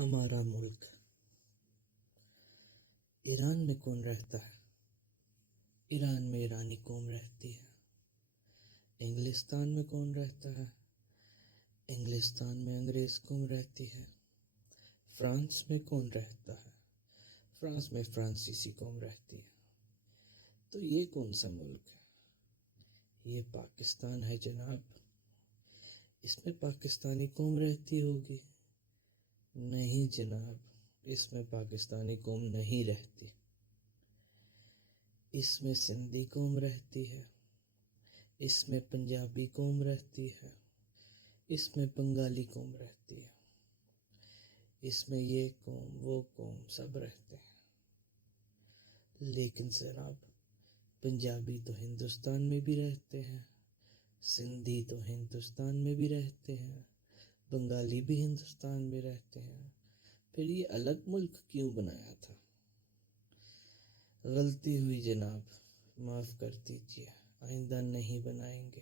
ہمارا ملک ایران میں کون رہتا ہے؟ ایران میں ایرانی قوم رہتی ہے۔ انگلستان میں کون رہتا ہے؟ انگلستان میں انگریز قوم رہتی ہے۔ فرانس میں کون رہتا ہے؟ فرانس میں فرانسیسی قوم رہتی ہے۔ تو یہ کون سا ملک ہے؟ یہ پاکستان ہے جناب۔ اس میں پاکستانی قوم رہتی ہوگی؟ نہیں جناب، اس میں پاکستانی قوم نہیں رہتی۔ اس میں سندھی قوم رہتی ہے، اس میں پنجابی قوم رہتی ہے، اس میں بنگالی قوم رہتی ہے، اس میں یہ قوم وہ قوم سب رہتے ہیں۔ لیکن جناب، پنجابی تو ہندوستان میں بھی رہتے ہیں، سندھی تو ہندوستان میں بھی رہتے ہیں، بنگالی بھی ہندوستان میں رہتے ہیں، پھر یہ الگ ملک کیوں بنایا تھا؟ غلطی ہوئی جناب، معاف کر دیجیے، آئندہ نہیں بنائیں گے۔